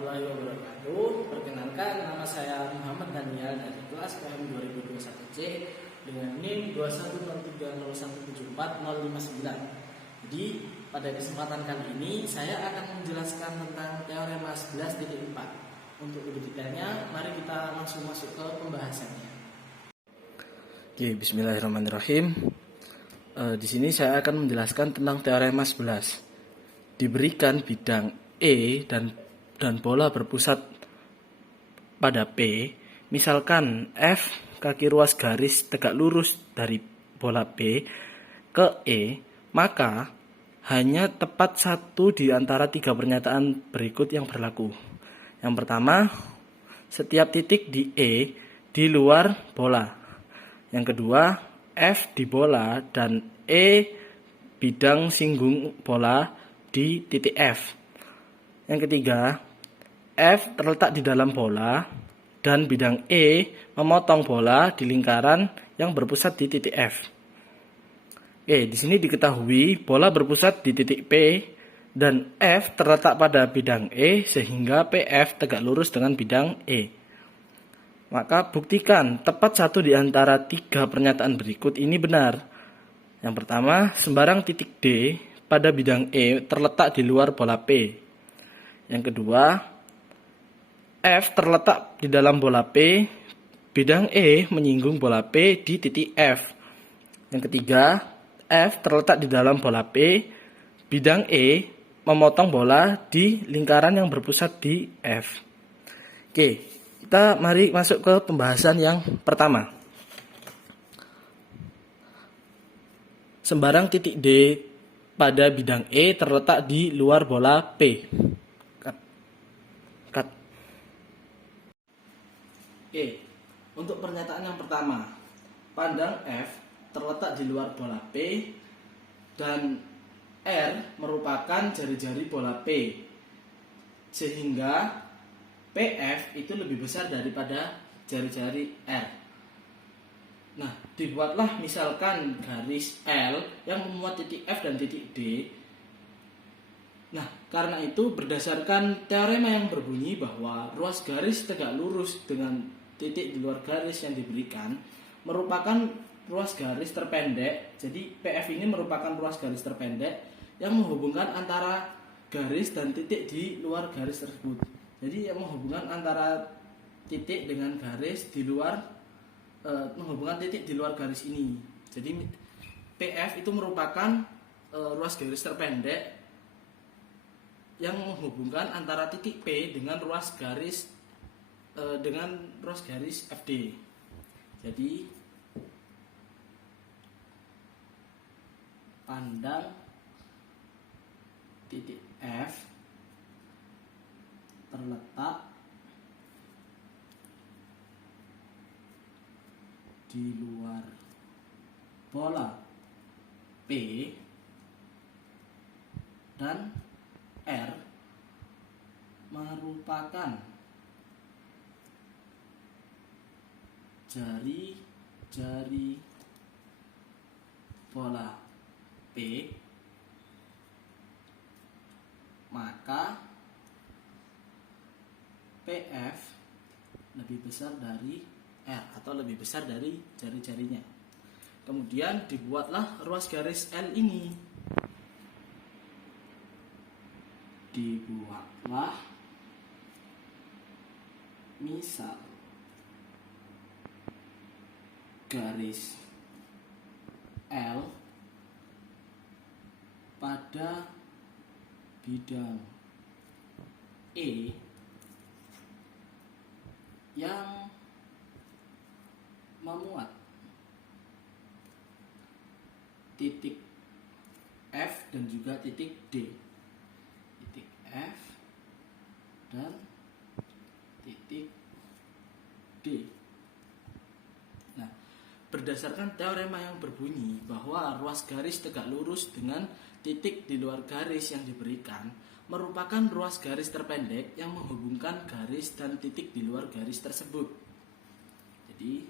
warahmatullahi wabarakatuh. Perkenalkan, nama saya Muhammad Daniel dari kelas PM 2021C dengan NIM 21030174059. Jadi pada kesempatan kali ini saya akan menjelaskan tentang teorema 11.4. Untuk lebih detailnya, mari kita langsung masuk ke pembahasannya. Oke, bismillahirrahmanirrahim. Di sini saya akan menjelaskan tentang teorema 11. Diberikan bidang E dan bola berpusat pada P, misalkan F kaki ruas garis tegak lurus dari bola P ke E, maka hanya tepat satu di antara tiga pernyataan berikut yang berlaku. Yang pertama, setiap titik di E di luar bola. Yang kedua, F di bola dan E bidang singgung bola di titik F. Yang ketiga, F terletak di dalam bola dan bidang E memotong bola di lingkaran yang berpusat di titik F. Oke, di sini diketahui bola berpusat di titik P dan F terletak pada bidang E sehingga PF tegak lurus dengan bidang E. Maka buktikan tepat satu di antara tiga pernyataan berikut ini benar. Yang pertama, sembarang titik D pada bidang E terletak di luar bola P. Yang kedua, F terletak di dalam bola P, bidang E menyinggung bola P di titik F. Yang ketiga, F terletak di dalam bola P, bidang E memotong bola di lingkaran yang berpusat di F. Oke, kita mari masuk ke pembahasan yang pertama. Sembarang titik D pada bidang E terletak di luar bola P. Oke, untuk pernyataan yang pertama, pandang F terletak di luar bola P dan R merupakan jari-jari bola P, sehingga PF itu lebih besar daripada jari-jari R. Nah, dibuatlah misalkan garis L yang memuat titik F dan titik D. Nah, karena itu berdasarkan teorema yang berbunyi bahwa ruas garis tegak lurus dengan titik di luar garis yang diberikan merupakan ruas garis terpendek. Jadi PF ini merupakan ruas garis terpendek yang menghubungkan antara garis dan titik di luar garis tersebut. Jadi yang menghubungkan antara titik dengan garis di luar, menghubungkan titik di luar garis ini. Jadi PF itu merupakan ruas garis terpendek yang menghubungkan antara titik P dengan ruas garis FD. Jadi pandang titik F terletak di luar bola P dan R merupakan jari-jari bola P, maka PF lebih besar dari R atau lebih besar dari jari-jarinya. Kemudian dibuatlah ruas garis L ini. Dibuatlah misal garis L pada bidang E yang memuat titik F dan juga titik D. Titik F dan titik D. Nah, berdasarkan teorema yang berbunyi bahwa ruas garis tegak lurus dengan titik di luar garis yang diberikan merupakan ruas garis terpendek yang menghubungkan garis dan titik di luar garis tersebut. Jadi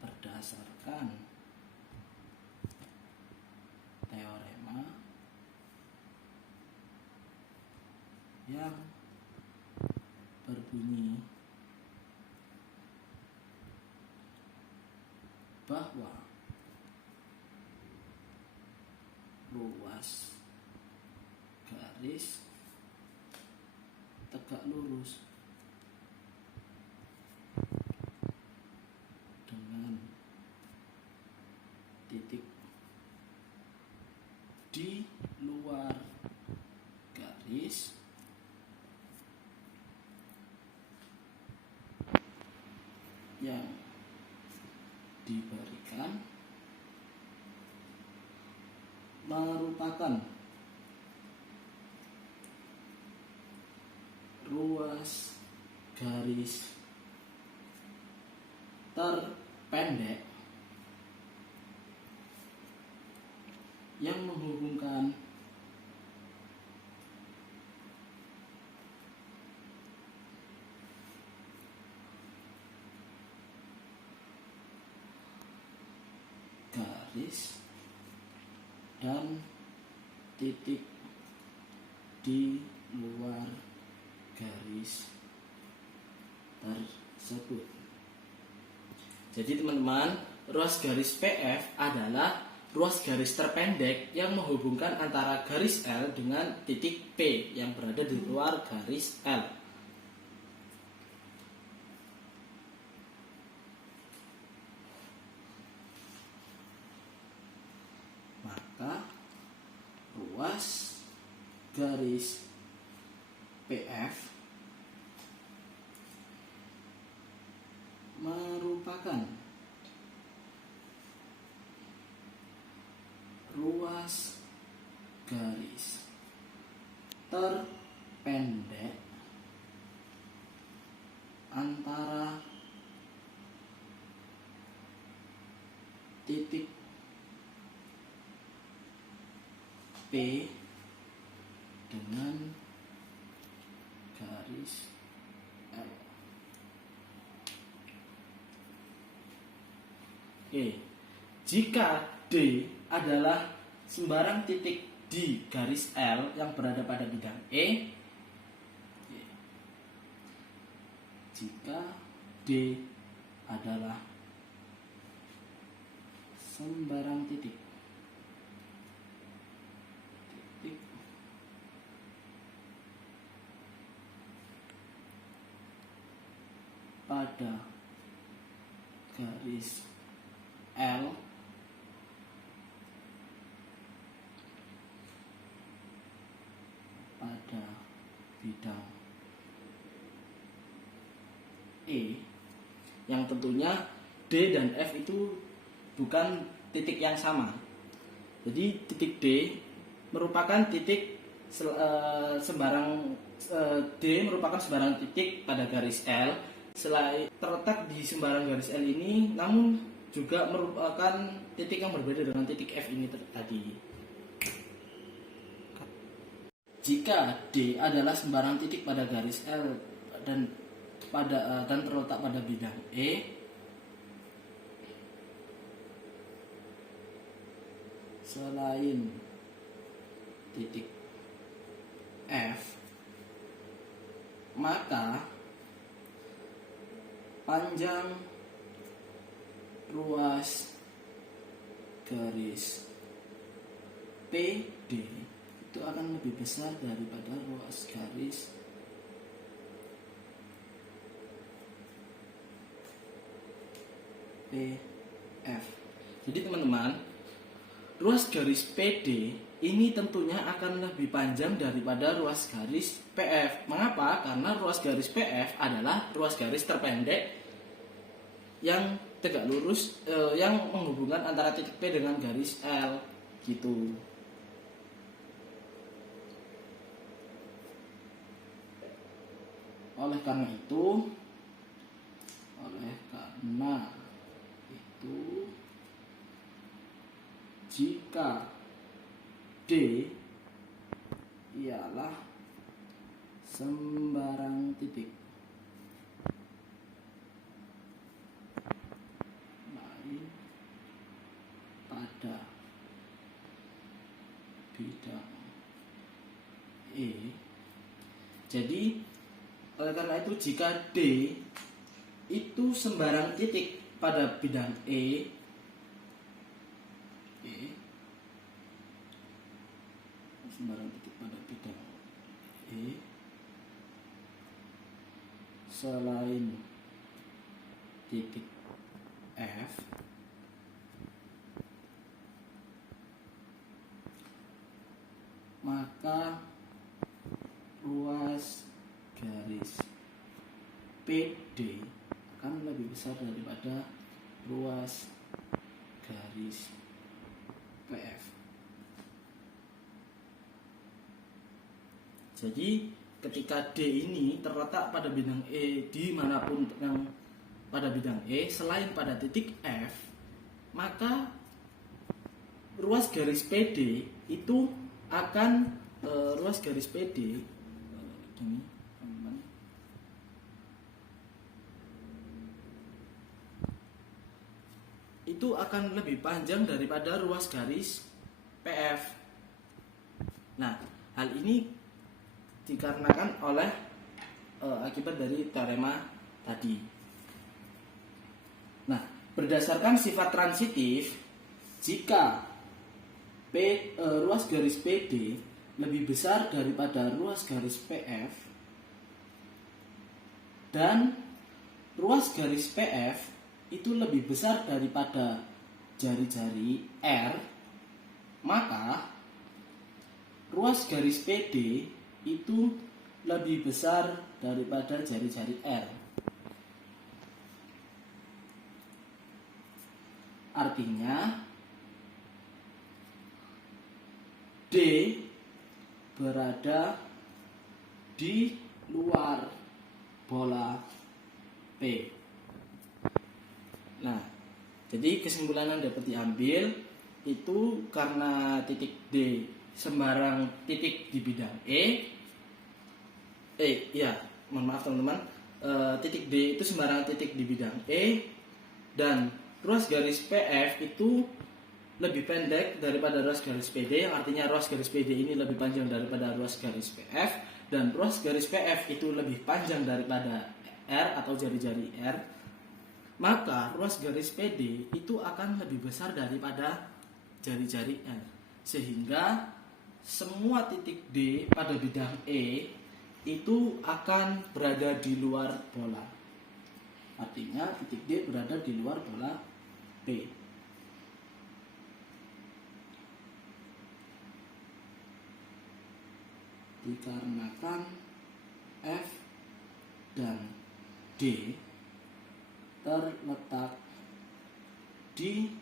berdasarkan teorema yang berbunyi bahwa ruas garis tegak lurus dengan titik di luar garis yang diberikan merupakan ruas garis terpendek yang menghubungkan garis dan titik di luar garis tersebut. Jadi teman-teman, ruas garis PF adalah ruas garis terpendek yang menghubungkan antara garis L dengan titik P yang berada di luar garis L. Maka ruas garis PF merupakan ruas garis terpendek antara titik P dengan garis L. Jika D adalah sembarang titik di garis L yang berada pada bidang E, jika D adalah sembarang titik pada garis L pada bidang E, yang tentunya D dan F itu bukan titik yang sama. Jadi titik D merupakan titik sembarang D merupakan sembarang titik pada garis L. Selain terletak di sembarang garis L ini, namun juga merupakan titik yang berbeda dengan titik F ini tadi. Jika D adalah sembarang titik pada garis L dan terletak pada bidang E, selain titik F, maka panjang ruas garis PD itu akan lebih besar daripada ruas garis PF. Jadi teman-teman, ruas garis PD ini tentunya akan lebih panjang daripada ruas garis PF. Mengapa? Karena ruas garis PF adalah ruas garis terpendek yang tegak lurus, yang menghubungkan antara titik P dengan garis L gitu. Oleh karena itu jika D ialah sembarang titik lain pada bidang E, Jadi oleh karena itu jika D itu sembarang titik pada bidang E, sembarang titik pada bidang E selain titik F, maka ruas garis PD akan lebih besar daripada ruas garis PF. Jadi ketika D ini terletak pada bidang E dimanapun yang pada bidang E selain pada titik F, maka ruas garis PD itu akan ruas garis PD gini, teman-teman. Itu akan lebih panjang daripada ruas garis PF. Nah, hal ini dikarenakan oleh akibat dari teorema tadi. Nah, berdasarkan sifat transitif, jika ruas garis PD lebih besar daripada ruas garis PF dan ruas garis PF itu lebih besar daripada jari-jari R, maka ruas garis PD itu lebih besar daripada jari-jari R. Artinya D berada di luar bola P. Nah, jadi kesimpulan yang dapat diambil itu karena titik D sembarang titik di bidang mohon maaf teman-teman, titik D itu sembarang titik di bidang E dan ruas garis PF itu lebih pendek daripada ruas garis PD, yang artinya ruas garis PD ini lebih panjang daripada ruas garis PF, dan ruas garis PF itu lebih panjang daripada R atau jari-jari R, maka ruas garis PD itu akan lebih besar daripada jari-jari R, sehingga semua titik D pada bidang E itu akan berada di luar bola. Artinya titik D berada di luar bola P. Dikarenakan F dan D terletak di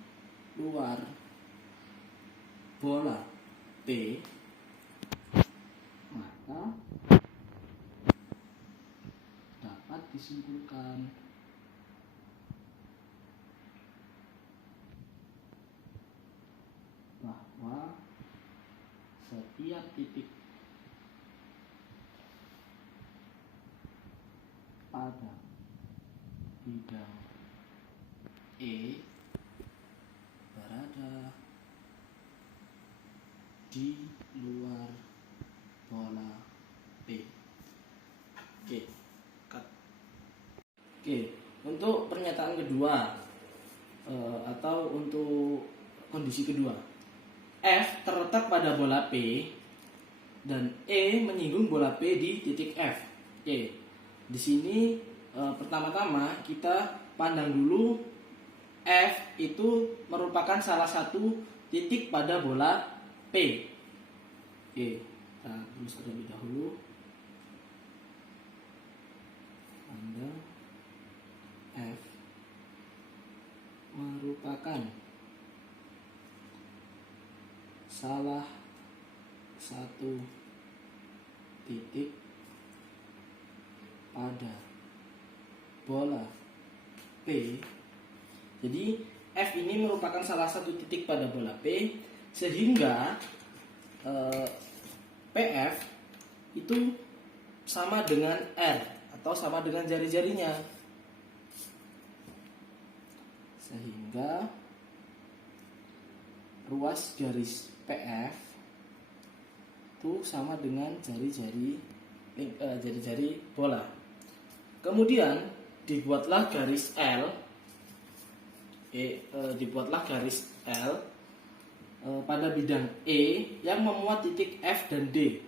luar bola P, maka dapat disimpulkan bahwa setiap titik pada bidang E berada di luar bola P. Oke, untuk pernyataan kedua atau untuk kondisi kedua, F terletak pada bola P dan E menyinggung bola P di titik F. Oke. Di sini pertama-tama kita pandang dulu F itu merupakan salah satu titik pada bola P. Oke, kita tulis terlebih dahulu. Pandang F merupakan salah satu titik pada bola P. Jadi F ini merupakan salah satu titik pada bola P, sehingga PF itu sama dengan R atau sama dengan jari-jarinya, sehingga ruas garis PF itu sama dengan jari-jari P. jari-jari bola. Kemudian dibuatlah garis L, pada bidang E yang memuat titik F dan D.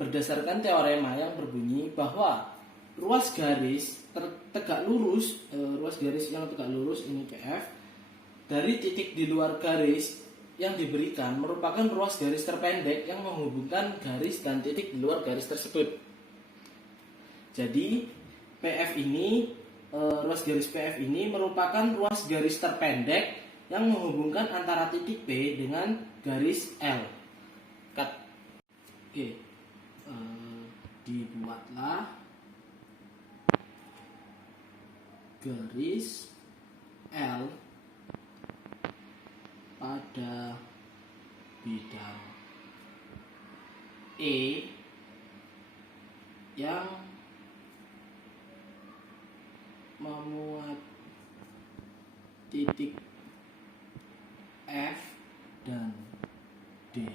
Berdasarkan teorema yang berbunyi bahwa ruas garis yang tegak lurus ini PF dari titik di luar garis yang diberikan merupakan ruas garis terpendek yang menghubungkan garis dan titik di luar garis tersebut. Jadi ruas garis PF ini merupakan ruas garis terpendek yang menghubungkan antara titik P dengan garis L. Oke, dibuatlah garis L pada bidang E yang memuat titik F dan D.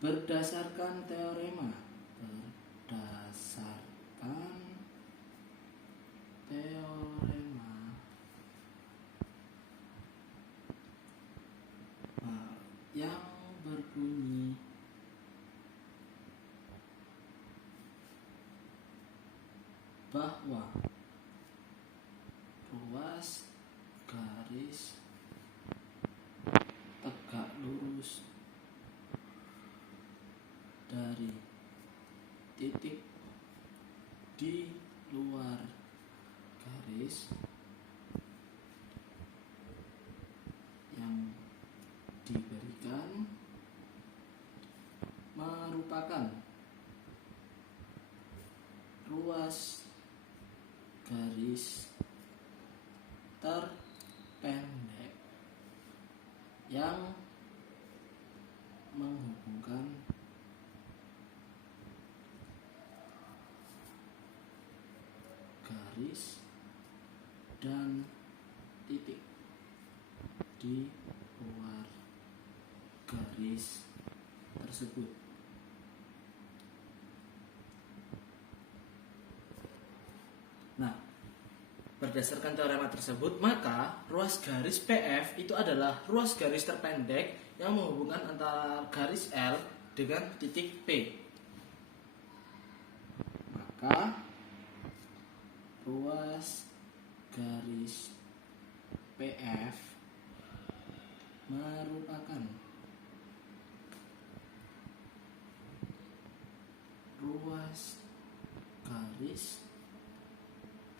Berdasarkan teorema yang berbunyi bahwa ruas garis tegak lurus dari titik di luar garis yang diberikan merupakan ruas garis terpendek yang menghubungkan garis dan titik di luar garis tersebut. Nah, berdasarkan teorema tersebut, maka ruas garis PF itu adalah ruas garis terpendek yang menghubungkan antara garis L dengan titik P. Maka ruas garis PF merupakan ruas garis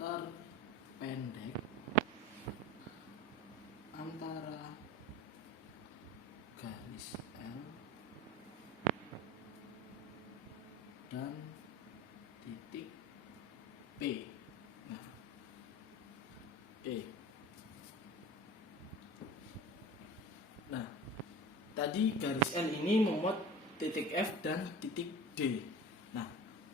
terpendek antara garis L dan titik P. Nah, Nah, tadi garis L ini memuat titik F dan titik D. Nah,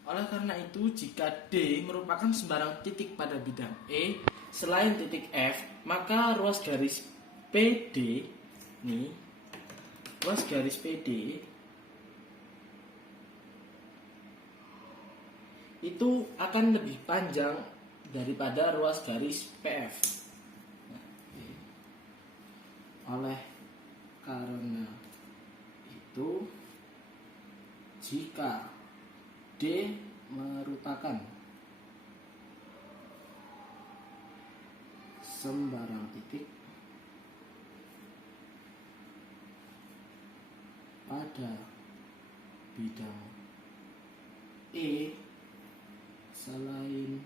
oleh karena itu jika D merupakan sembarang titik pada bidang E selain titik F, maka ruas garis PD itu akan lebih panjang daripada ruas garis PF. Oleh karena itu, jika D merupakan sembarang titik pada bidang E selain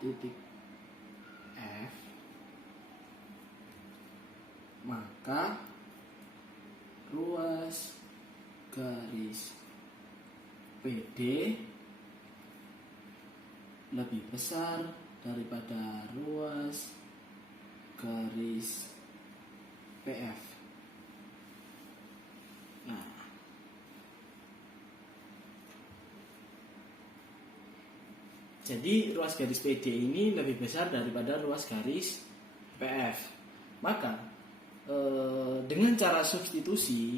titik F, maka ruas garis PD lebih besar daripada ruas garis PF. Nah, jadi ruas garis PD ini lebih besar daripada ruas garis PF. Maka dengan cara substitusi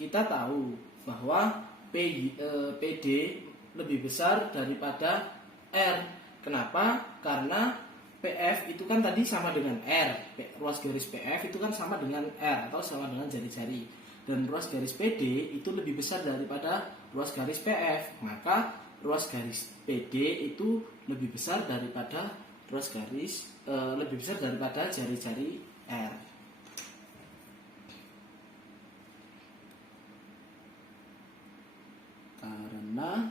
kita tahu bahwa PD lebih besar daripada R. Kenapa? Karena PF itu kan tadi sama dengan R. Ruas garis PF itu kan sama dengan R atau sama dengan jari-jari. Dan ruas garis PD itu lebih besar daripada ruas garis PF. Maka ruas garis PD itu lebih besar daripada lebih besar daripada jari-jari R. Karena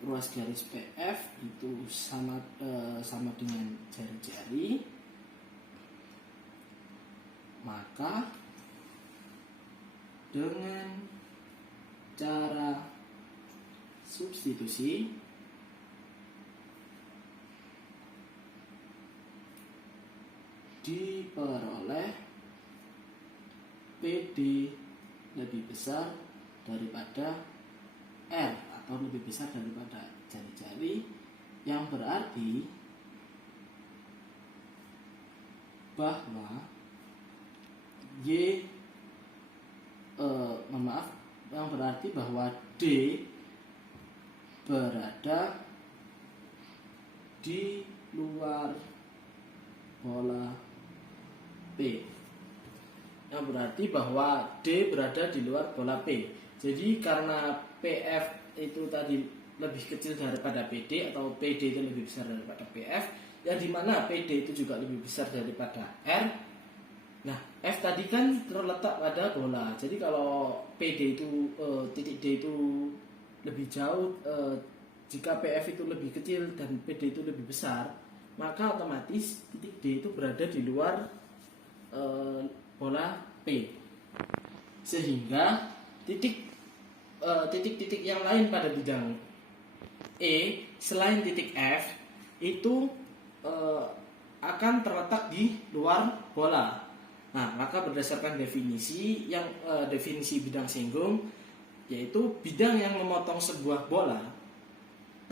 ruas garis PF itu sama dengan jari-jari, maka dengan cara substitusi diperoleh PD lebih besar daripada R atau lebih besar daripada jari-jari, yang berarti bahwa yang berarti bahwa D berada di luar bola P. Yang berarti bahwa D berada di luar bola P. Jadi karena PF itu tadi lebih kecil daripada PD atau PD itu lebih besar daripada PF, yang dimana PD itu juga lebih besar daripada R. Nah, F tadi kan terletak pada bola. Jadi kalau PD itu titik D itu lebih jauh, jika PF itu lebih kecil dan PD itu lebih besar, maka otomatis titik D itu berada di luar bola P. Sehingga titik-titik yang lain pada bidang E selain titik F itu akan terletak di luar bola. Nah, maka berdasarkan definisi bidang singgung, yaitu bidang yang memotong sebuah bola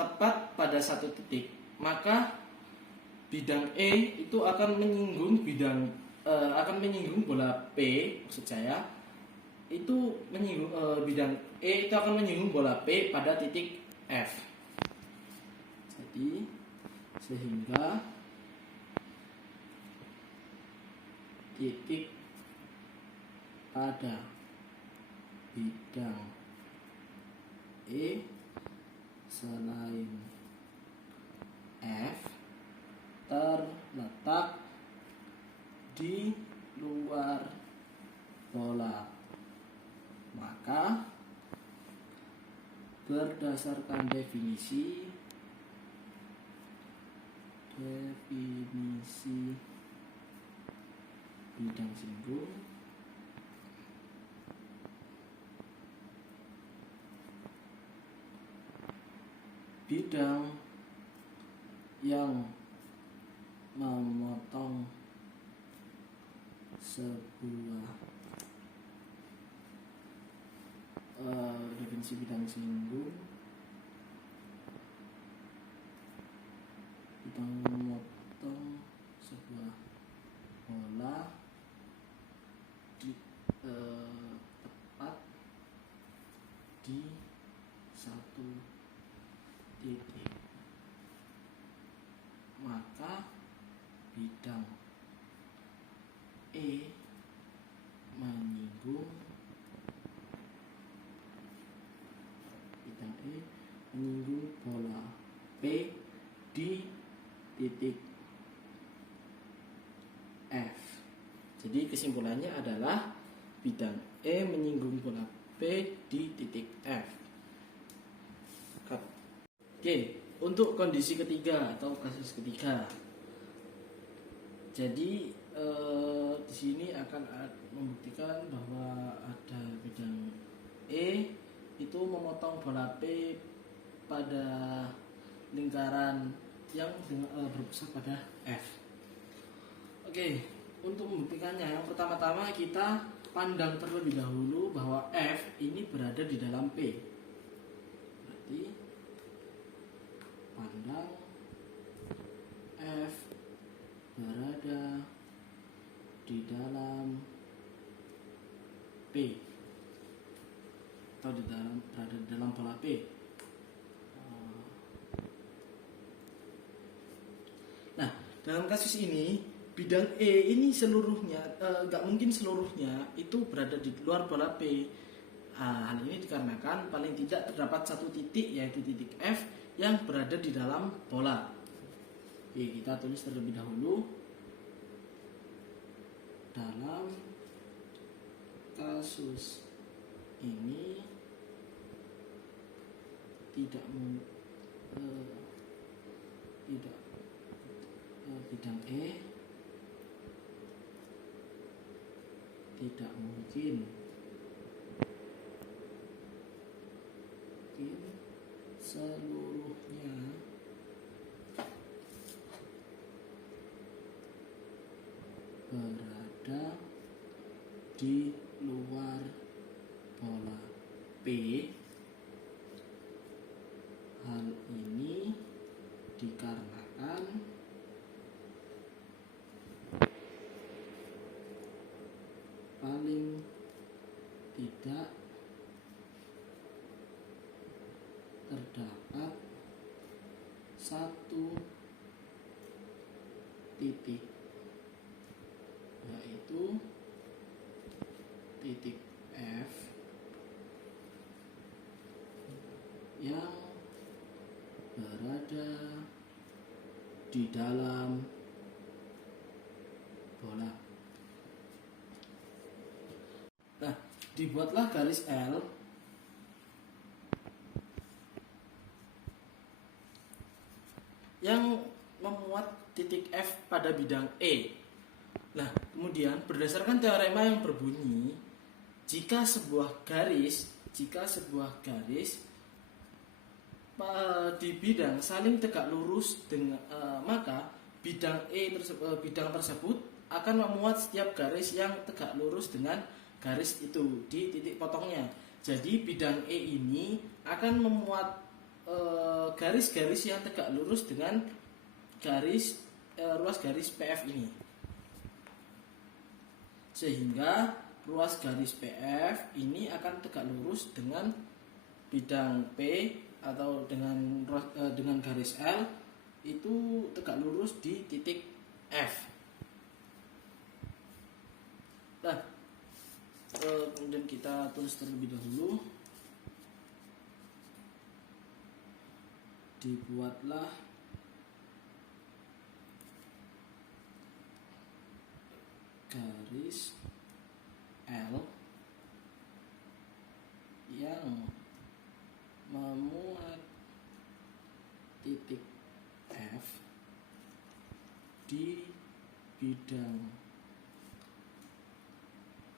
tepat pada satu titik, maka bidang E itu akan menyinggung bola P, maksud saya itu menyinggung bidang E itu akan menyinggung bola P pada titik F. Jadi sehingga titik pada bidang E selain F terletak di luar bola. Maka berdasarkan definisi bidang singgung, bidang yang memotong sebuah definisi bidang singgung, bidang memotong sebuah bola tepat di satu titik, maka bidang E menyinggung bola P di titik F. Jadi kesimpulannya adalah bidang E menyinggung bola P di titik F. Oke, untuk kondisi ketiga atau kasus ketiga. Jadi di sini akan membuktikan bahwa ada bidang E itu memotong bola P pada lingkaran yang berpusat pada F. Oke, untuk membuktikannya, yang pertama-tama kita pandang terlebih dahulu bahwa F ini berada di dalam P. Berarti pandang F berada di dalam P atau berada di dalam pola P. Nah, dalam kasus ini bidang E ini seluruhnya, nggak mungkin seluruhnya itu berada di luar pola P. Hal ini dikarenakan paling tidak terdapat satu titik, yaitu titik F yang berada di dalam pola. Oke, kita tulis terlebih dahulu. Dalam kasus ini bidang E tidak mungkin seluruhnya berada di luar pola P. Hal ini dikarenakan paling tidak terdapat satu titik, yaitu titik F yang berada di dalam bola. Nah, dibuatlah garis L yang memuat titik F pada bidang E. Nah, kemudian berdasarkan teorema yang berbunyi, jika sebuah garis di bidang saling tegak lurus dengan maka bidang tersebut akan memuat setiap garis yang tegak lurus dengan garis itu di titik potongnya. Jadi bidang E ini akan memuat garis-garis yang tegak lurus dengan ruas garis PF ini. Sehingga ruas garis PF ini akan tegak lurus dengan bidang P atau dengan garis L itu tegak lurus di titik F. Nah, kemudian kita tulis terlebih dahulu. Dibuatlah garis L yang memuat titik F di bidang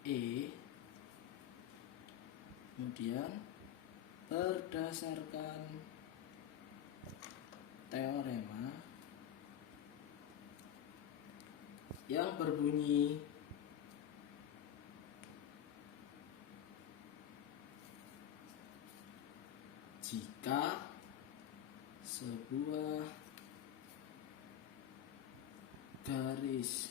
E. Kemudian berdasarkan teorema yang berbunyi jika sebuah garis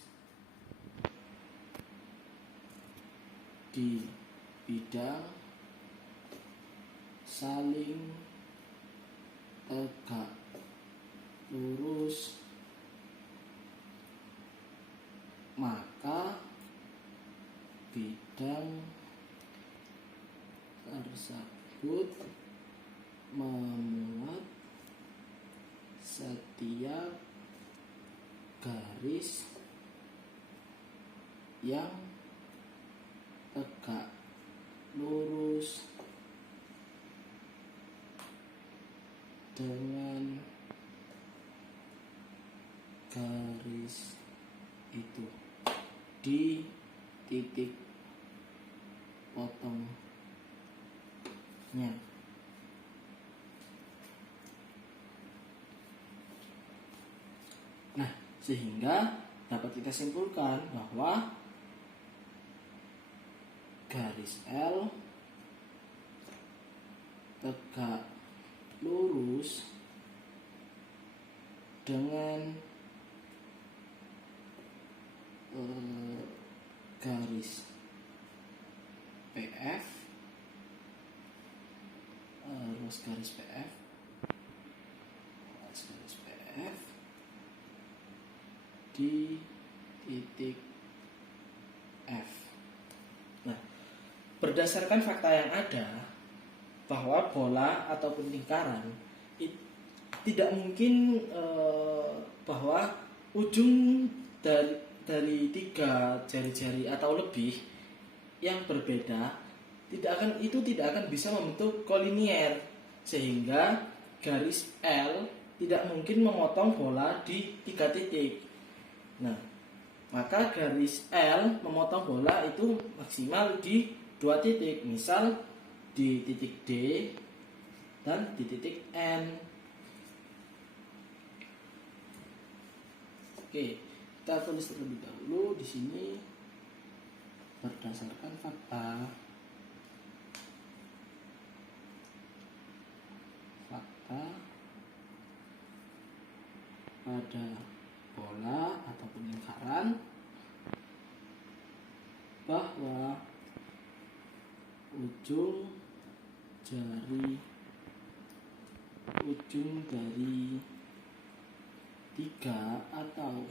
di bidang saling tegak lurus, maka bidang tersebut memuat setiap garis yang tegak lurus dengan garis itu di titik potongnya. Nah, sehingga dapat kita simpulkan bahwa garis L tegak lurus dengan garis PF, ruas garis PF, di titik F. Nah, berdasarkan fakta yang ada bahwa bola ataupun lingkaran tidak mungkin bahwa ujung dari 3 jari-jari atau lebih yang berbeda tidak akan bisa membentuk kolinier, sehingga garis L tidak mungkin memotong bola di 3 titik. Nah, maka garis L memotong bola itu maksimal di 2 titik, misal di titik D dan di titik N. Oke, kita tulis terlebih dahulu di sini berdasarkan fakta pada bola ataupun lingkaran bahwa ujung dari 3 atau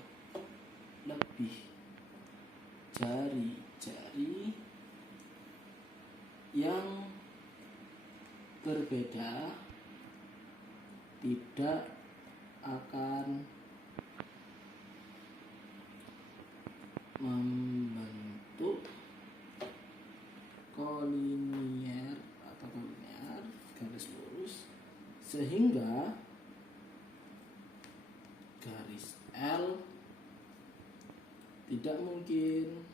lebih jari-jari yang berbeda tidak akan membentuk kolinier garis lurus, sehingga garis L tidak mungkin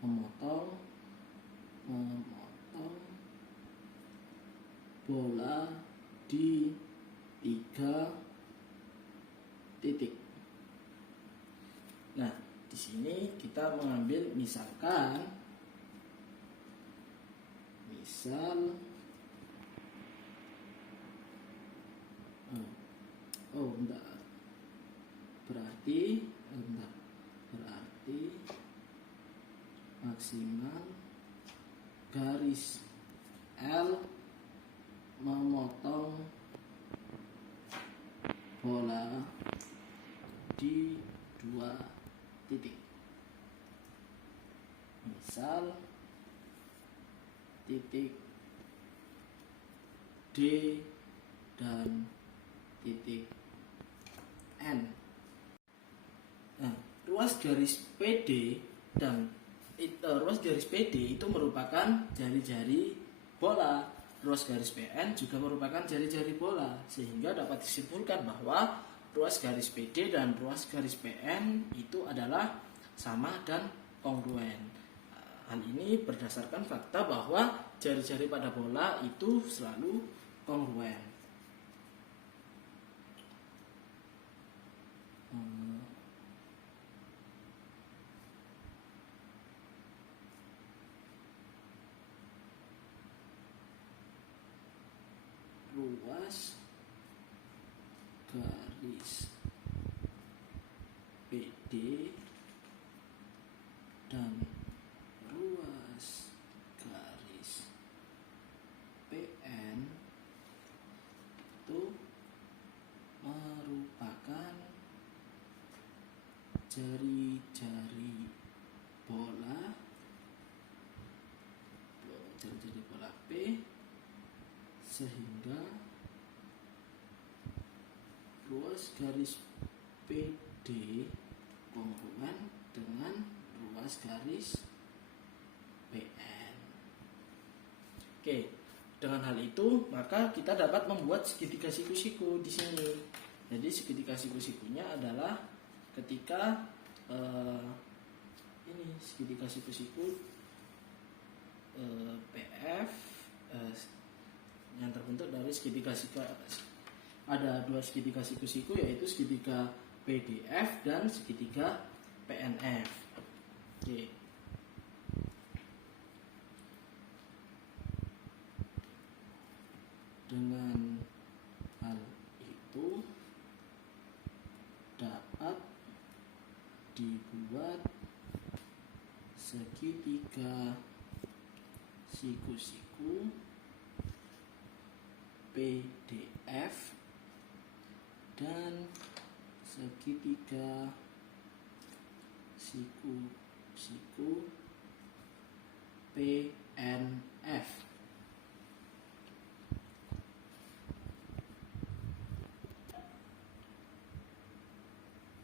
memotong bola di 3 titik. Nah, di sini kita mengambil misal berarti maksimal garis L memotong bola di 2 titik, misal titik D dan titik N. Nah, ruas garis PD itu merupakan jari-jari bola. Ruas garis PN juga merupakan jari-jari bola, sehingga dapat disimpulkan bahwa ruas garis PD dan ruas garis PN itu adalah sama dan kongruen. Hal ini berdasarkan fakta bahwa jari-jari pada bola itu selalu kongruen. Ruas garis PD dan ruas garis PN itu merupakan jari-jari bola P, sehingga ruas garis PD kongruen dengan ruas garis PN. Oke, dengan hal itu maka kita dapat membuat segitiga siku-siku di sini. Jadi segitiga siku-sikunya adalah ketika ini segitiga siku-siku PF yang terbentuk dari segitiga ada 2 segitiga siku-siku, yaitu segitiga PDF dan segitiga PNF. Oke. Dengan hal itu dapat dibuat segitiga siku-siku PDF dan segitiga siku-siku PNF.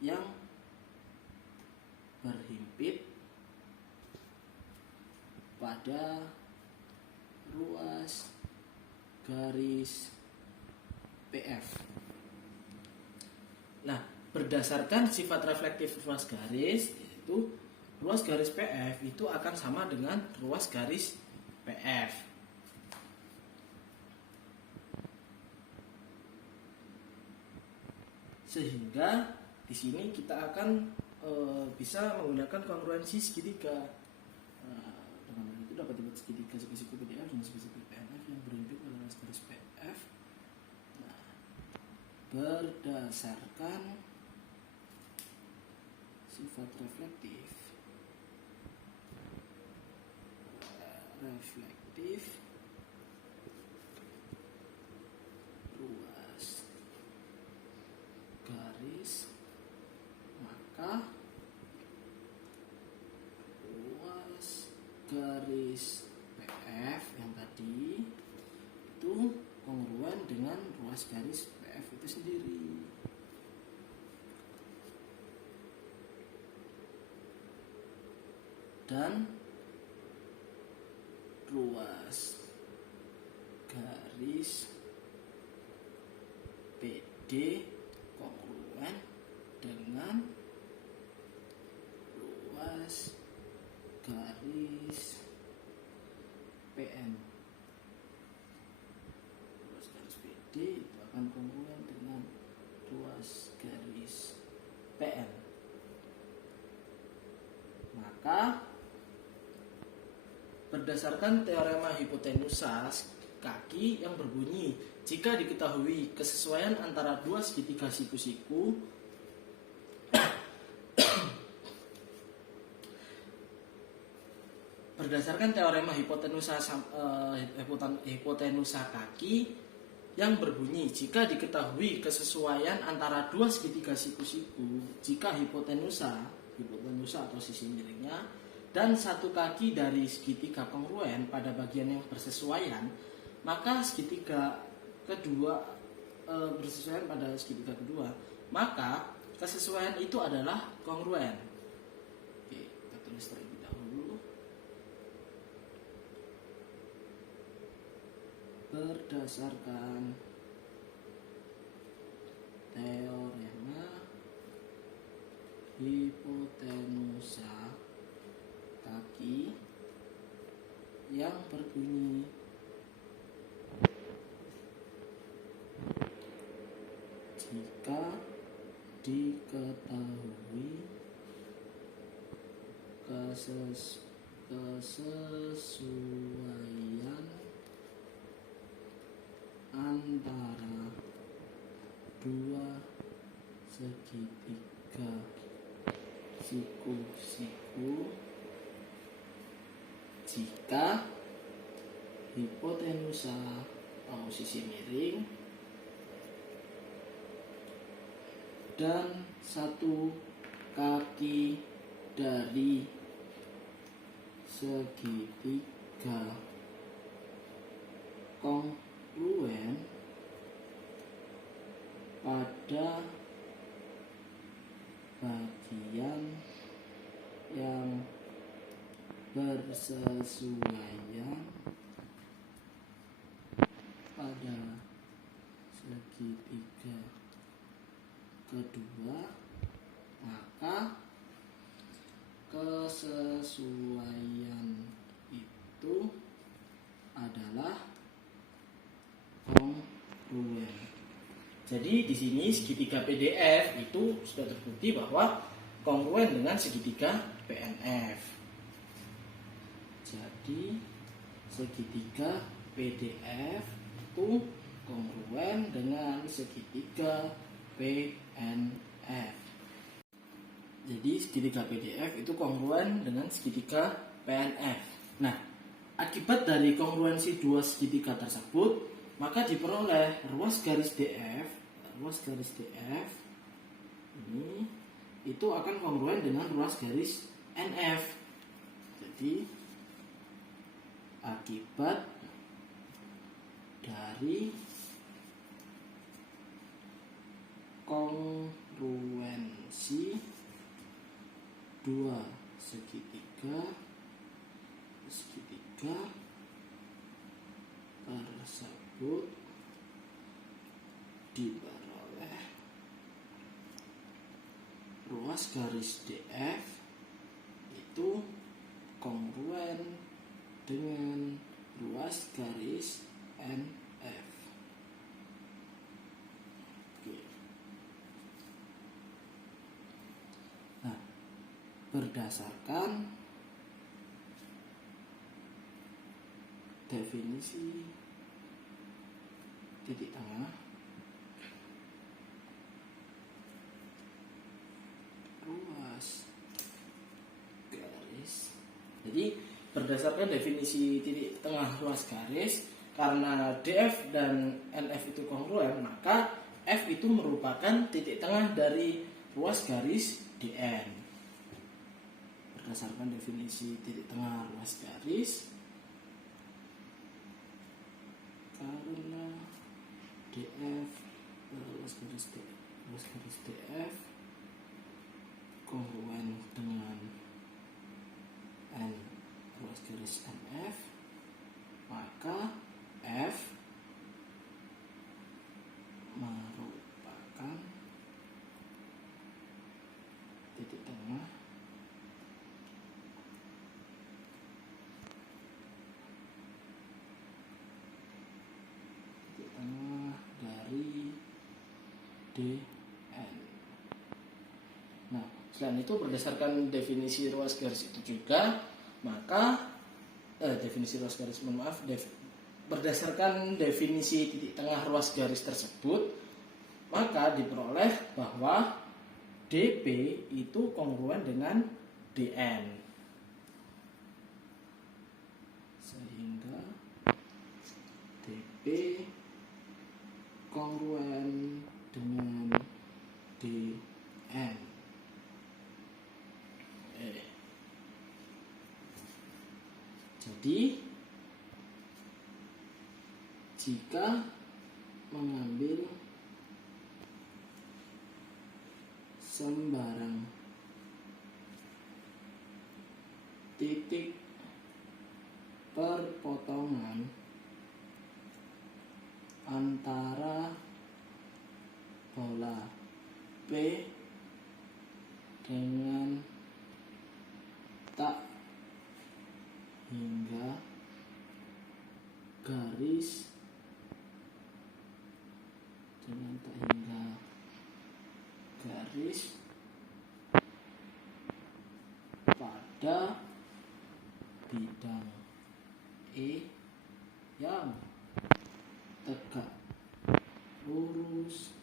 Yang berhimpit pada ruas garis PF. Nah, berdasarkan sifat reflektif ruas garis, yaitu ruas garis PF itu akan sama dengan ruas garis PF. Sehingga di sini kita akan bisa menggunakan kongruensi segitiga. Dengan itu dapat dibuat segitiga siku-siku PDF dan siku-siku PNF yang berhimpit pada ruas garis PF. Nah, berdasarkan sifat reflektif ruas garis, maka ruas garis PF yang tadi itu kongruen dengan ruas garis PF itu sendiri. Dan ruas garis PD kongruen dengan ruas garis PN. Ruas garis PD itu akan kongruen dengan ruas garis PN. Maka berdasarkan teorema hipotenusa kaki yang berbunyi, jika diketahui kesesuaian antara dua segitiga siku-siku berdasarkan teorema hipotenusa kaki yang berbunyi, jika diketahui kesesuaian antara dua segitiga siku-siku, jika hipotenusa atau sisi miringnya dan satu kaki dari segitiga kongruen pada bagian yang bersesuaian, maka segitiga kedua bersesuaian pada segitiga kedua, maka kesesuaian itu adalah kongruen. Oke, kita tulis terlebih dahulu. Berdasarkan teorema hipotenusa kaki yang berbunyi, jika diketahui kesesuaian antara dua segitiga siku-siku, jika hipotenusa atau sisi miring dan satu kaki dari segitiga kongruen pada bagian yang bersesuaian pada segitiga kedua, maka kesesuaian itu adalah kongruen. Jadi di sini segitiga PDF itu sudah terbukti bahwa kongruen dengan segitiga PNF. Jadi segitiga PDF itu kongruen dengan segitiga PNF. Jadi segitiga PDF itu kongruen dengan segitiga PNF. Nah, akibat dari kongruensi dua segitiga tersebut, maka diperoleh ruas garis DF ini itu akan kongruen dengan ruas garis NF. Jadi akibat dari kongruensi dua segitiga tersebut diperoleh ruas garis DF itu kongruen dengan ruas garis NF. Oke. Nah, berdasarkan definisi titik tengah ruas garis. Jadi berdasarkan definisi titik tengah ruas garis, karena DF dan NF itu kongruen, maka F itu merupakan titik tengah dari ruas garis DN. Berdasarkan definisi titik tengah ruas garis, karena DF ruas garis DF kongruen dengan N ruas garis NF, maka F merupakan titik tengah dari DN. Nah, selain itu berdasarkan definisi ruas garis itu juga, maka berdasarkan definisi titik tengah ruas garis tersebut, maka diperoleh bahwa DP itu kongruen dengan DN, sehingga DP kongruen dengan DN. Jadi jika mengambil sembarang titik perpotongan antara bola P dengan tak hingga garis pada bidang E yang tegak lurus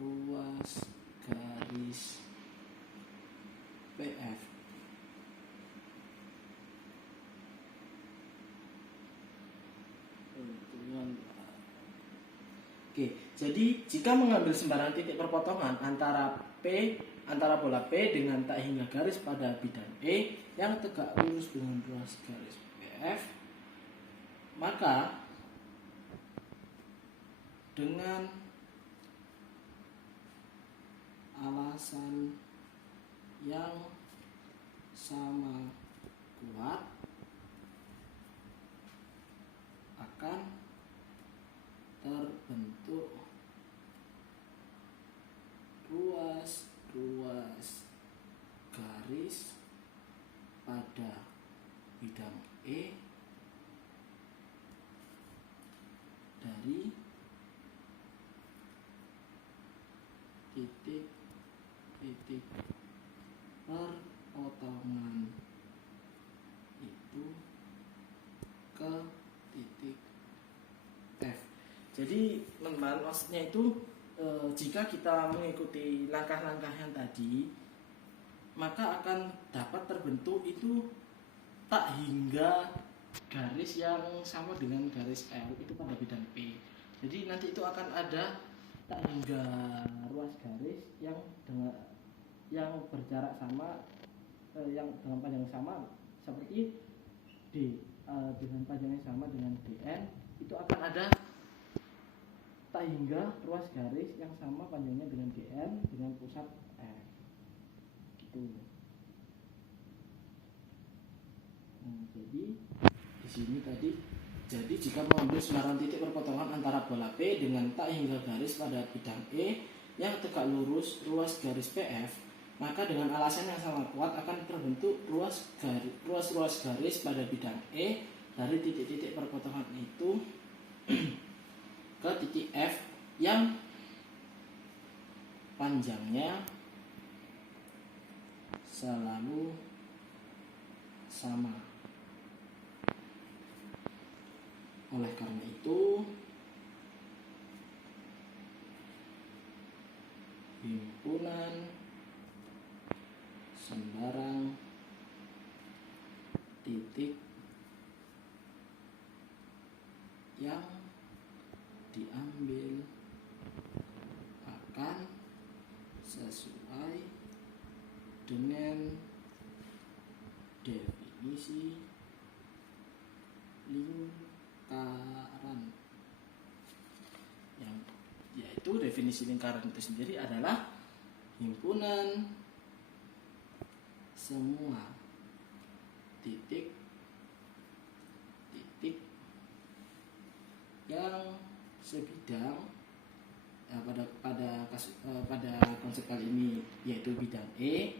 ruas garis PF. Oke, jadi jika mengambil sembarang titik perpotongan antara bola P dengan tak hingga garis pada bidang E yang tegak lurus dengan ruas garis PF, maka dengan alasan yang sama kuat akan terbentuk ruas garis pada bidang E dari titik perpotongan itu ke titik F. Jadi teman-teman, maksudnya itu jika kita mengikuti langkah-langkah yang tadi, maka akan dapat terbentuk itu tak hingga garis yang sama dengan garis L itu pada bidang P. Jadi nanti itu akan ada tak hingga ruas garis yang berjarak sama, yang dengan panjang yang sama seperti D, dengan panjang yang sama dengan DN, itu akan ada tak hingga ruas garis yang sama panjangnya dengan DN dengan pusat F. Gitu. Nah, jadi di sini tadi, jadi jika mengambil sembarang titik perpotongan antara bola P dengan tak hingga garis pada bidang E yang tegak lurus ruas garis PF, maka dengan alasan yang sangat kuat akan terbentuk ruas garis pada bidang E dari titik-titik perpotongan itu ke titik F yang panjangnya selalu sama. Oleh karena itu, himpunan sembarang titik yang diambil akan sesuai dengan definisi lingkaran, yang yaitu definisi lingkaran itu sendiri adalah himpunan semua titik yang sebidang, pada konsep kali ini yaitu bidang E,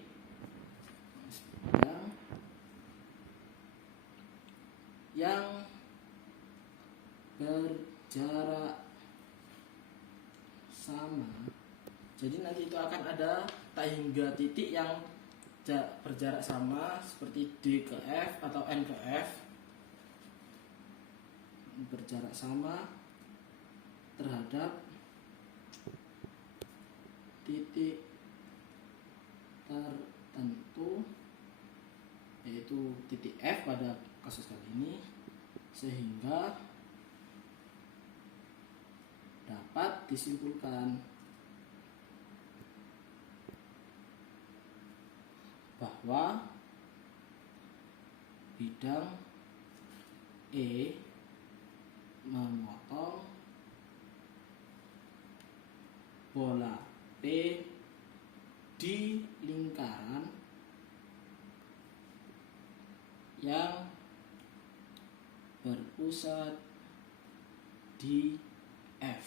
sebidang yang berjarak sama. Jadi nanti itu akan ada tak hingga titik yang berjarak sama seperti D ke F atau N ke F, berjarak sama terhadap titik tertentu, yaitu titik F pada kasus kali ini, sehingga dapat disimpulkan bahwa bidang E memotong bola P di lingkaran yang berpusat di F.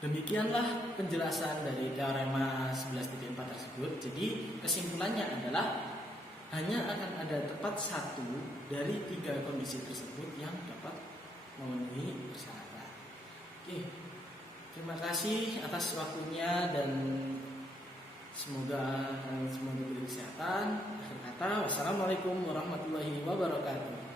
Demikianlah penjelasan dari teorema 11.4 tersebut. Jadi kesimpulannya adalah hanya akan ada tepat satu dari 3 kondisi tersebut yang dapat memenuhi persyaratan. Oke, terima kasih atas waktunya dan semoga kalian semua diberi kesehatan. Akhir kata, wassalamualaikum warahmatullahi wabarakatuh.